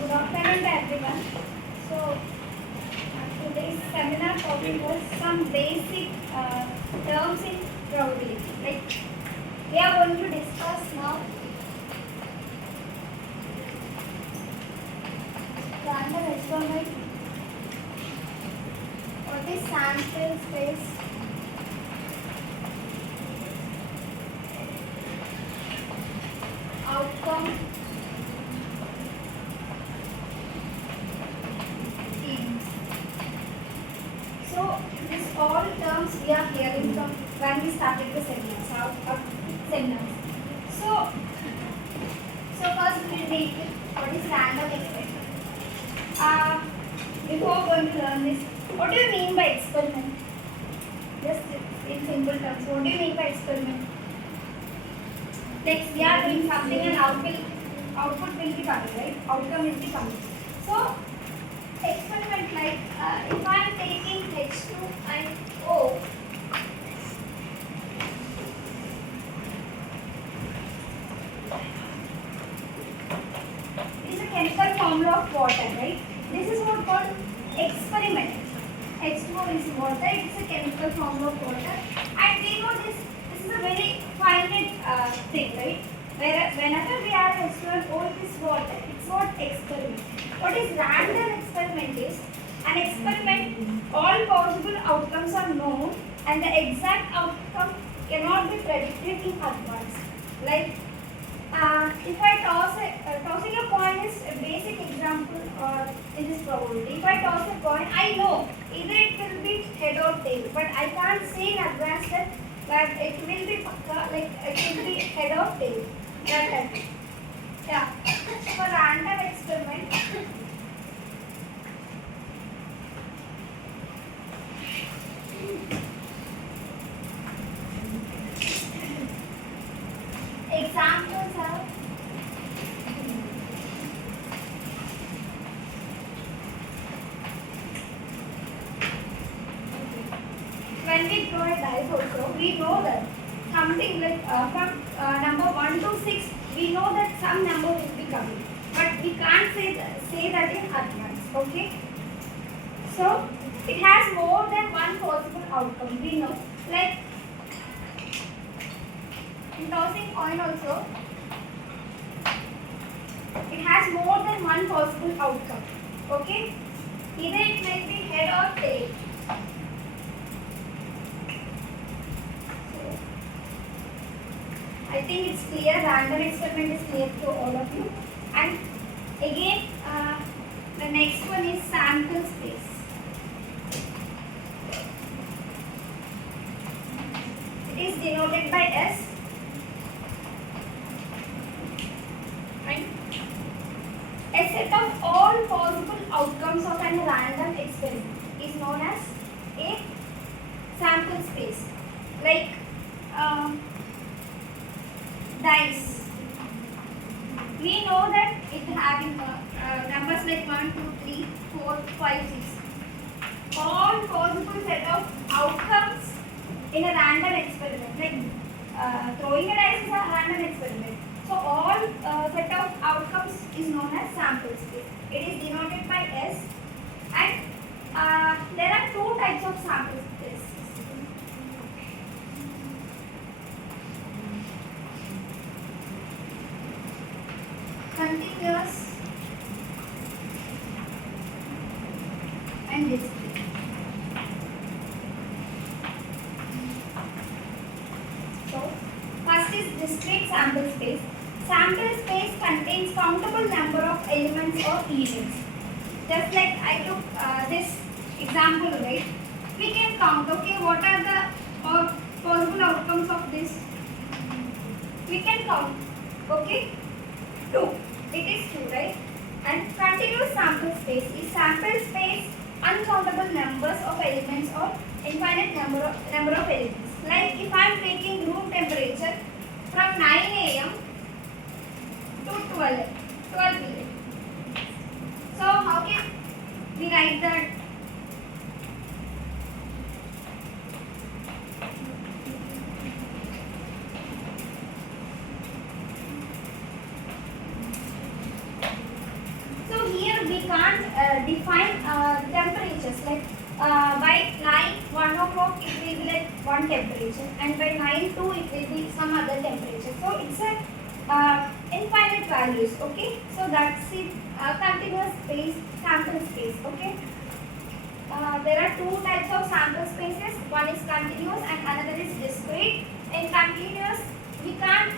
good afternoon to everyone. So, today's seminar topic was some basic terms in probability. Like, we are going to discuss now random experiment. What is sample space? Outcome. So, this all terms we are hearing from when we started the seminars. Seminars. So first we will take what is random experiment. Before going to learn this, what do you mean by experiment? Just in simple terms, what do you mean by experiment? Next, we are doing something and output will be coming, right? Outcome will be coming. So, experiment like if I am taking H2 and O, it is a chemical formula of water, right? This is what called experiment. H2O is water, it is a chemical formula of water, and we know this is a very finite thing, right? Whenever we add H2 and O, it is water. It's what experiment. What is random experiment is an experiment, all possible outcomes are known and the exact outcome cannot be predicted in advance. Like if I tossing a coin is a basic example in this probability. If I toss a coin, I know either it will be head or tail, but I can't say in advance that it will be like it will be head or tail. Yeah. For random experiment, examples are when we draw a dice also, we know that something like from number 1 to 6, we know that some number will be coming, but we can't say that in advance. Okay. So it has more than one possible outcome. We know, like in tossing coin also, it has more than one possible outcome. Okay. Either it might be head or tail. I think it's clear, random experiment is clear to all of you. And again, the next one is sample space. It is denoted by S. And a set of all possible outcomes of an random experiment is known as a sample space. Like dice. We know that it having numbers like 1, 2, 3, 4, 5, 6. All possible set of outcomes in a random experiment. Like throwing a dice is a random experiment. So all set of outcomes is known as sample space. It is denoted by S, and there are two types of sample space. Continuous and discrete. So, first is discrete sample space. Sample space contains countable number of elements or events. Just like I took this example, right? We can count, okay, what are the possible outcomes of this? We can count, okay? 2. It is 2, right? And continuous sample space is sample space uncountable numbers of elements or infinite number of elements. Like if I am taking room temperature from 9 a.m. to 12 p.m. So how can we write that? So can't define temperatures like by 1 o'clock it will be like one temperature, and by 2 it will be some other temperature. So it's a infinite values. Okay, so that's it. Continuous space, sample space. Okay, there are two types of sample spaces. One is continuous and another is discrete. In continuous, we can't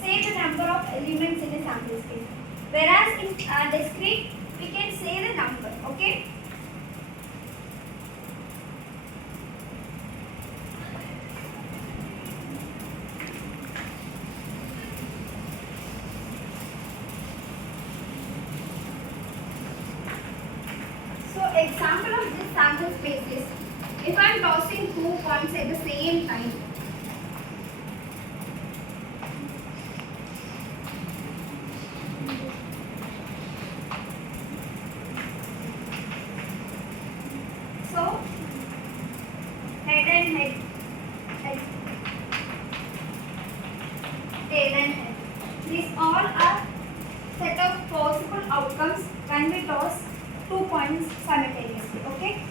say the number of elements in a sample space, whereas in discrete, we can say the number. Okay. So example of this sample space is, if I am tossing 2 points at the same time, so head and head, head, tail and head. These all are set of possible outcomes when we toss 2 points simultaneously. Okay.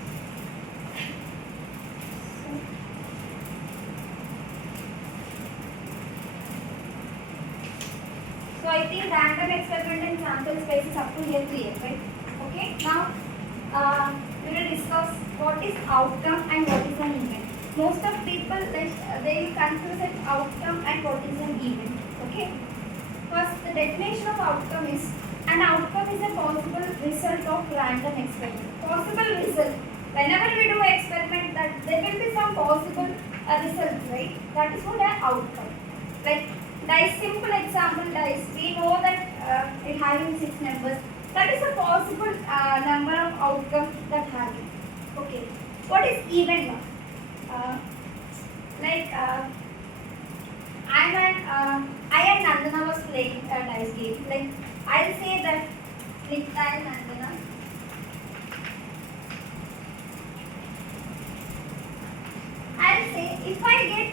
So I think random experiment and sample space is up to here clear, right? Okay. Now we will discuss what is outcome and what is an event. Most of people they will confuse an outcome and what is an event. Okay. First, the definition of outcome is, an outcome is a possible result of random experiment. Possible result. Whenever we do an experiment, that there will be some possible results, right? That is what an outcome. Like dice, simple example dice. We know that it having 6 numbers. That is a possible number of outcomes that having. Okay. What is event now? I and Nandana was playing a dice game. Like I'll say that Nikitha and Nandana. I'll say if I get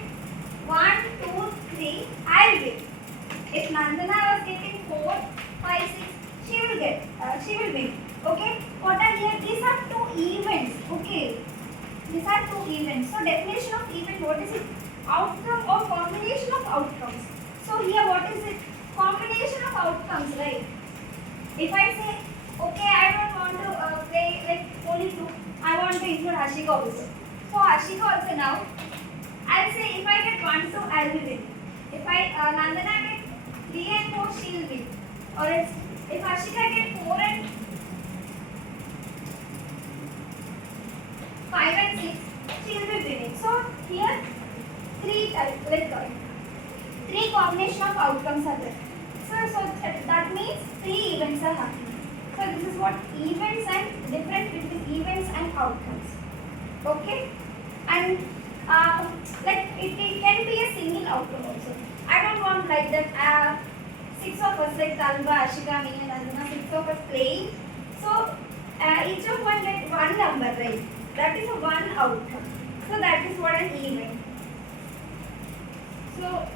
1, 2, 3, I'll win. If Nandana was getting 4, 5, 6, she will win. Okay. What are here? These are 2 events. Okay. These are 2 events. So definition of event, what is it? Outcome or combination of outcomes. So here what is it? Combination of outcomes, right? If I say, okay, I don't want to play like only 2, I want to include Ashika also. So Ashika also now, I'll say if I get 1, 2, I will win. If Nandana get 3 and 4, she will win. Or else, if Ashika get 4 and 5 and 6, she will be winning. So here 3 combination of outcomes are there. So that means 3 events are happening. So this is what events and difference between events and outcomes. Okay, and like it can be a single outcome also. I don't want like that 6 of us, like Talva, Ashika, me and Nandana, 6 of us playing. So each of one get 1 number, right? That is a 1 outcome. So that is what an event. So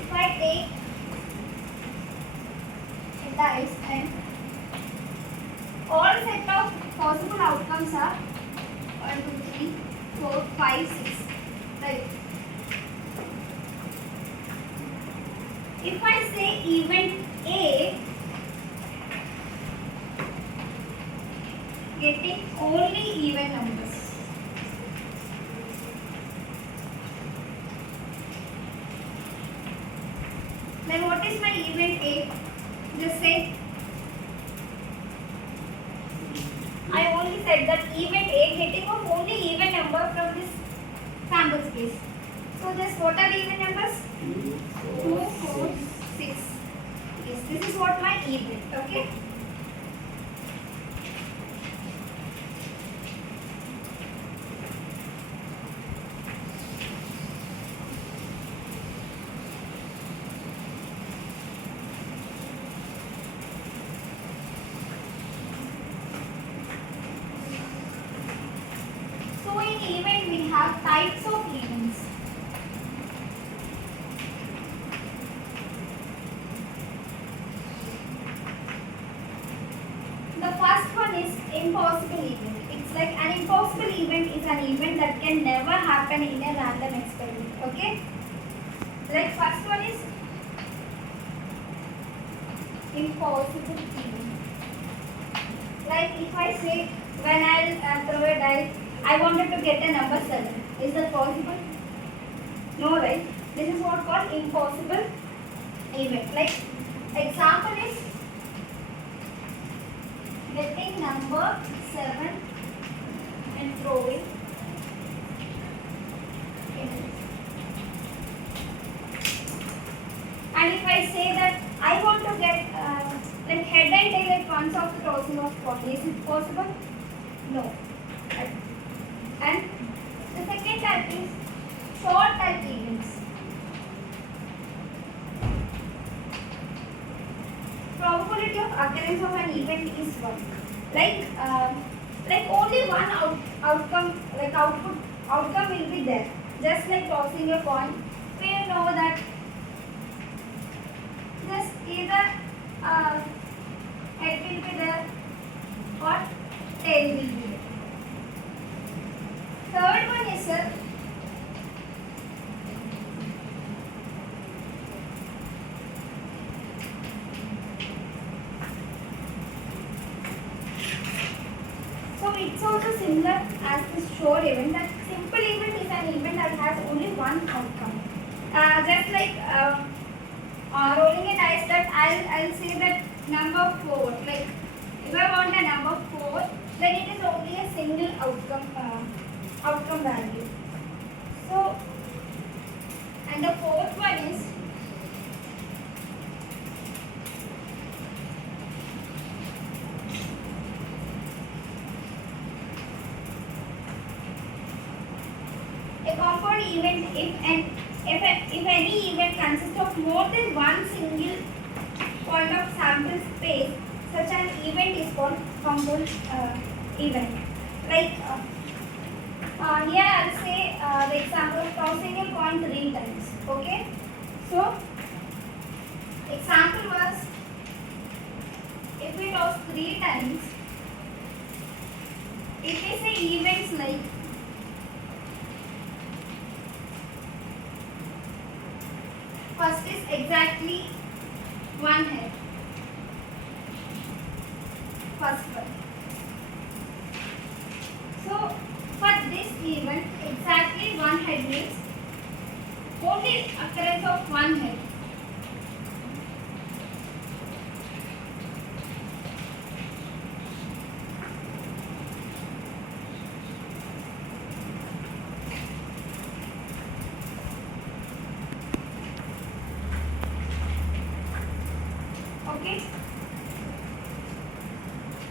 if I take a dice and all set of possible outcomes are 1, 2, 3, 4, 5, 6. Right. If I say event A getting only even numbers, then what is my event A? Just say, I only said that event A getting of only even number from this sample space. So this, what are the even numbers? 2, 4, 6. Yes, this is what my event. Okay. have types of events. The first one is impossible event. It's like an impossible event is an event that can never happen in a random experiment. Okay? Like first one is impossible event. Like if I say when I'll throw a die, I wanted to get a number 7. Is that possible? No, right? This is what called impossible event. Like example is getting number 7 and throwing it. And if I say that I want to get like head and tail at once of the tossing of coin, is it possible? No. And the second type is short type events. Probability of occurrence of an event is 1. Like only one outcome, like outcome will be there. Just like tossing a coin, we know that just either head will be there or tail will be there. Third one is so it's also similar as this short event. That simple event is an event that has only one outcome. Just like rolling a dice, that I'll say that number 4. Like if I want a number 4, then it is only a single outcome value. So, and the fourth one is a compound event. If any event consists of more than one single point of sample space, such an event is called compound event. Like here I'll say the example of tossing a coin 3 times. Okay, so example was if we toss 3 times, it is a events like first is exactly 1 head. First one. So for this event, exactly 1 head means only occurrence of 1 head. Okay.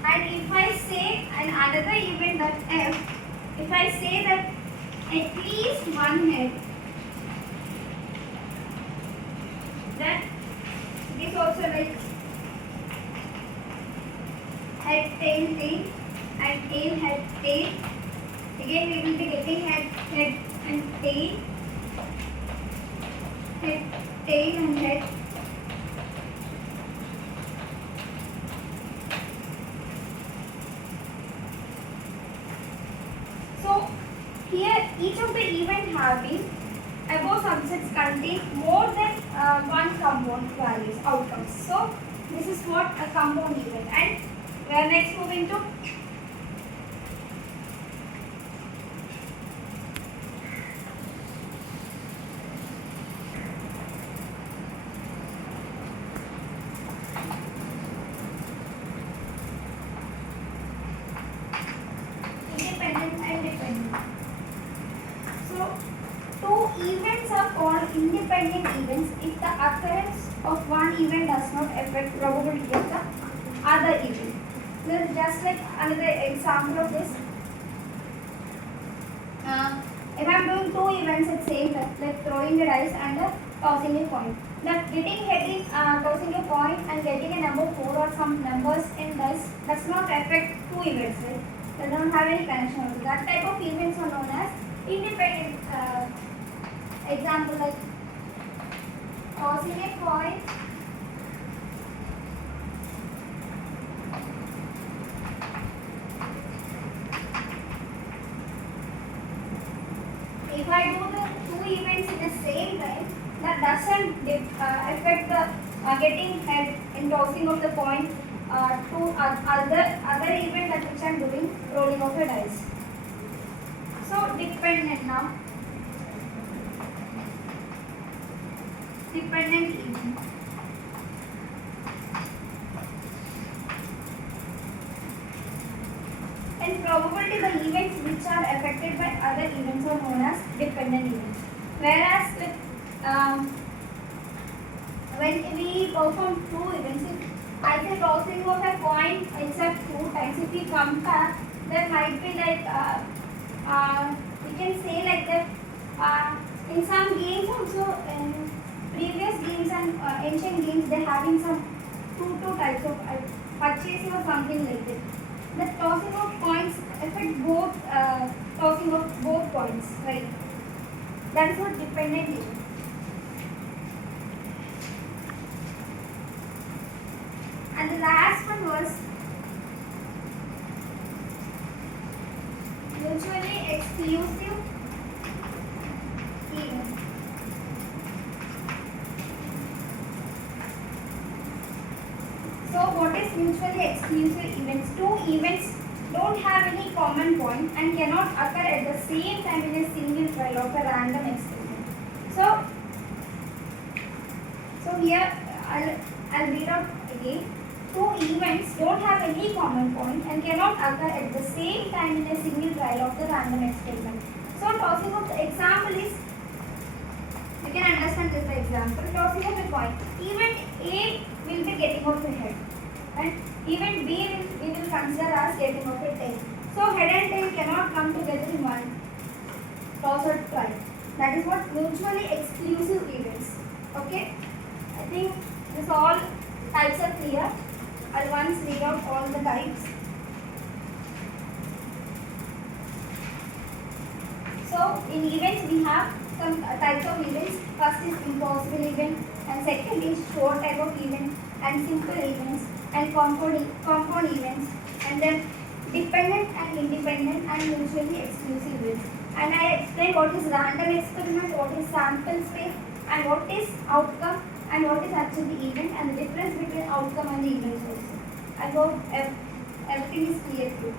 And if I say another event that if I say that at least 1 head, that it is also like head, tail, and tail, head, tail. Again we will be getting head and tail, head, tail and head. Here, each of the event having above subsets contain more than one compound values, outcomes. So, this is what a compound event. And we are next moving to independent and dependent. So, two events are called independent events if the occurrence of one event does not affect probability of the other event. So, just like another example of this, if I am doing two events at same time, like throwing a dice and tossing a coin. That getting head in tossing a coin and getting a number 4 or some numbers in dice does not affect two events, right? They don't have any connection with that type of events are known as Independent example like tossing a coin. If I do the two events in the same time, that doesn't affect the getting head in tossing of the coin to other event that which I am doing, rolling of a dice. So dependent now. Dependent event. And probability, the events which are affected by other events are known as dependent events. Whereas with when we perform two events, if I say tossing of a coin except two times, if we compare, there might be like we can say like that in some games also, in previous games and ancient games, they having some two types of purchasing or something like that. The tossing of coins affect both tossing of both coins, right? That is what dependent event. And the last one was mutually exclusive event. So what is mutually exclusive events? Two events don't have any common point and cannot occur at the same time in a single trial of a random experiment. So here I'll read out again. Two events don't have any common point and cannot occur at the same time in a single trial of the random experiment. So tossing of the example is, you can understand this example. Tossing of a coin. Event A will be getting off the head, and event B we will consider as getting off a tail. So head and tail cannot come together in one toss or try. That is what mutually exclusive events. Okay, I think this all types are clear. I'll once read out all the types. So in events we have some types of events. First is impossible event, and second is short type of event, and simple events, and compound events, and then dependent and independent and mutually exclusive events. And I explain what is random experiment, what is sample space, and what is outcome, and what is actually event, and the difference between outcome and the events also. I hope everything is clear to you.